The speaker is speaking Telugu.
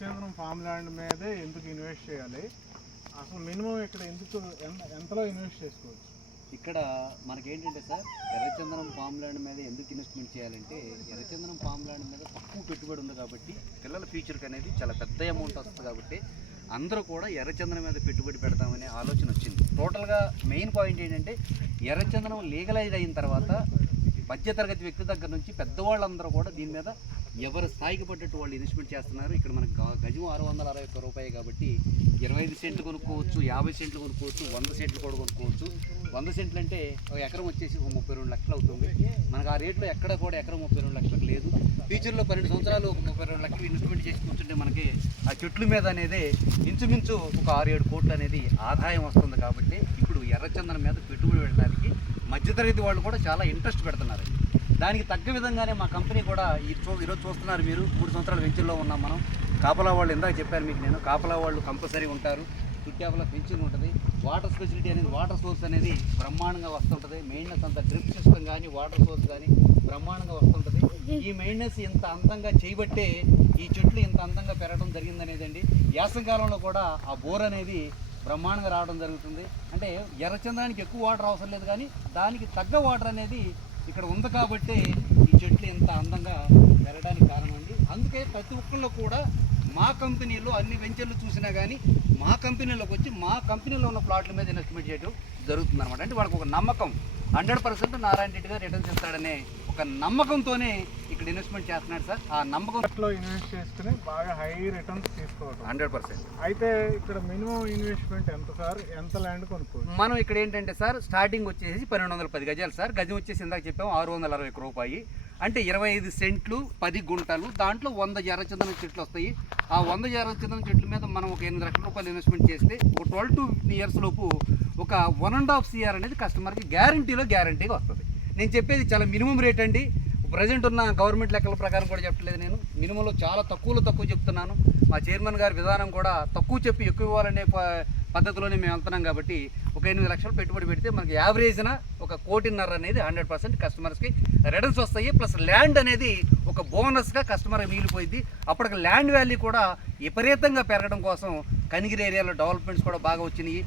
ఎర్రచందనం ఫామ్ ల్యాండ్ మీదే ఎందుకు ఇన్వెస్ట్ చేయాలి? అసలు మినిమం ఇక్కడ ఎందుకు ఎంత ఎంతలో ఇన్వెస్ట్ చేసుకోవచ్చు? ఇక్కడ మనకేంటంటే సార్ ఎర్రచందనం ఫామ్ ల్యాండ్ మీద ఎందుకు ఇన్వెస్ట్మెంట్ చేయాలంటే ఎర్రచందనం ఫామ్ ల్యాండ్ మీద తక్కువ పెట్టుబడి ఉంది కాబట్టి పిల్లల ఫ్యూచర్కి అనేది చాలా పెద్ద అమౌంట్ వస్తుంది కాబట్టి అందరూ కూడా ఎర్రచందనం మీద పెట్టుబడి పెడతామనే ఆలోచన వచ్చింది. టోటల్గా మెయిన్ పాయింట్ ఏంటంటే ఎర్రచందనం లీగలైజ్ అయిన తర్వాత మధ్యతరగతి వ్యక్తి దగ్గర నుంచి పెద్దవాళ్ళందరూ కూడా దీని మీద ఎవరు స్థాయికి పడ్డట్టు వాళ్ళు ఇన్వెస్ట్మెంట్ చేస్తున్నారు. ఇక్కడ మనకు గజం ఆరు వందల అరవై ఒక్క రూపాయి కాబట్టి ఇరవై ఐదు సెంట్లు కొనుక్కోవచ్చు యాభై సెంట్లు కొనుక్కోవచ్చు వంద సెంట్లు కూడా కొనుక్కోవచ్చు. వంద సెంట్లు అంటే ఒక ఎకరం వచ్చేసి ఒక ముప్పై రెండు లక్షలు అవుతుంది. మనకు ఆ రేట్లో ఎక్కడ కూడా ఎకరం ముప్పై రెండు లక్షలకు లేదు. ఫ్యూచర్లో పన్నెండు సంవత్సరాలు ఒక ముప్పై రెండు లక్షలు ఇన్వెస్ట్మెంట్ చేసి కూర్చుంటే మనకి ఆ చెట్ల మీద అనేది ఇంచుమించు ఒక ఆరు ఏడు కోట్లు అనేది ఆదాయం వస్తుంది కాబట్టి ఇప్పుడు ఎర్రచందనం మీద పెట్టుబడి పెట్టడానికి మధ్యతరగతి వాళ్ళు కూడా చాలా ఇంట్రెస్ట్ పెడుతున్నారు. దానికి తగ్గ విధంగానే మా కంపెనీ కూడా ఈ చూ ఈరోజు చూస్తున్నారు మీరు. మూడు సంవత్సరాల వెంచర్లో ఉన్నాం మనం. కాపలా వాళ్ళు ఇందాక చెప్పాను మీకు నేను. కాపలా వాళ్ళు కంపల్సరీ ఉంటారు. చుట్టాపల పెంచింగ్ ఉంటుంది. వాటర్ ఫెసిలిటీ అనేది వాటర్ సోర్స్ అనేది బ్రహ్మాండంగా వస్తుంటుంది. మెయింటెనెన్స్ అంత డ్రిప్ సిస్టమ్ కానీ వాటర్ సోర్స్ కానీ బ్రహ్మాండంగా వస్తుంటుంది. ఈ మెయింటెనెన్స్ ఇంత అందంగా చేయబట్టే ఈ చెట్లు ఇంత అందంగా పెరగడం జరిగిందనేదండి. యాసంకాలంలో కూడా ఆ బోర్ అనేది బ్రహ్మాండంగా రావడం జరుగుతుంది. అంటే ఎర్రచంద్రానికి ఎక్కువ వాటర్ అవసరం లేదు కానీ దానికి తగ్గ వాటర్ అనేది ఇక్కడ ఉంది కాబట్టి ఈ చెట్లు ఇంత అందంగా పెరగడానికి కారణం అండి అందుకే ప్రతి ఒక్కళ్ళు కూడా మా కంపెనీలో అన్ని వెంచర్లు చూసినా కానీ మా కంపెనీలోకి వచ్చి మా కంపెనీలో ఉన్న ప్లాట్ల మీద ఇన్వెస్ట్మెంట్ చేయడం జరుగుతుంది అనమాట అంటే వాళ్ళకి ఒక నమ్మకం. హండ్రెడ్ పర్సెంట్ నారాయణ రెడ్డి గారు రిటర్న్స్ ఇస్తాడనే ఒక నమ్మకంతోనే ఇక్కడ ఇన్వెస్ట్మెంట్ చేస్తున్నాడు సార్. ఆ నమ్మకం లో ఇన్వెస్ట్ చేసుకుని బాగా హై రిటర్న్స్ తీసుకోవడం హండ్రెడ్ పర్సెంట్. అయితే ఇక్కడ మినిమం ఇన్వెస్ట్మెంట్ ఎంత సార్? ఎంత ల్యాండ్ కొనుక్కోవచ్చు? మనం ఇక్కడ ఏంటంటే సార్ స్టార్టింగ్ వచ్చేసి పన్నెండు వందల పది గజాలు సార్. గజం వచ్చేసి ఇందాక చెప్పాము ఆరు వందల అరవై రూపాయి. అంటే ఇరవై ఐదు సెంట్లు పది గుంటలు దాంట్లో వంద ఎర్రచందనం చెట్లు వస్తాయి. ఆ వంద ఎర్రచందనం చెట్ల మీద మనం ఒక ఎనిమిది లక్షల రూపాయలు ఇన్వెస్ట్మెంట్ చేస్తే ఒక ట్వెల్వ్ టూ ఇయర్స్ లోపు ఒక వన్ అండ్ హాఫ్ సిఆర్ అనేది కస్టమర్కి గ్యారంటీలో గ్యారంటీగా వస్తుంది. నేను చెప్పేది చాలా మినిమం రేట్ అండి. ప్రజెంట్ ఉన్న గవర్నమెంట్ లెక్కల ప్రకారం కూడా చెప్పట్లేదు నేను. మినిమంలో చాలా తక్కువలో తక్కువ చెప్తున్నాను. మా చైర్మన్ గారి విధానం కూడా తక్కువ చెప్పి ఎక్కువ ఇవ్వాలనే ప- పద్ధతిలోనే మేము వెళ్తున్నాం కాబట్టి ఒక ఎనిమిది లక్షలు పెట్టుబడి పెడితే మనకి యావరేజ్న ఒక కోటిన్నర అనేది హండ్రెడ్ పర్సెంట్ కస్టమర్స్కి రిటర్న్స్ వస్తాయి. ప్లస్ ల్యాండ్ అనేది ఒక బోనస్గా కస్టమర్ మిగిలిపోయింది అప్పటికి ల్యాండ్ వాల్యూ కూడా విపరీతంగా పెరగడం కోసం కనిగిరి ఏరియాలో డెవలప్మెంట్స్ కూడా బాగా వచ్చినాయి.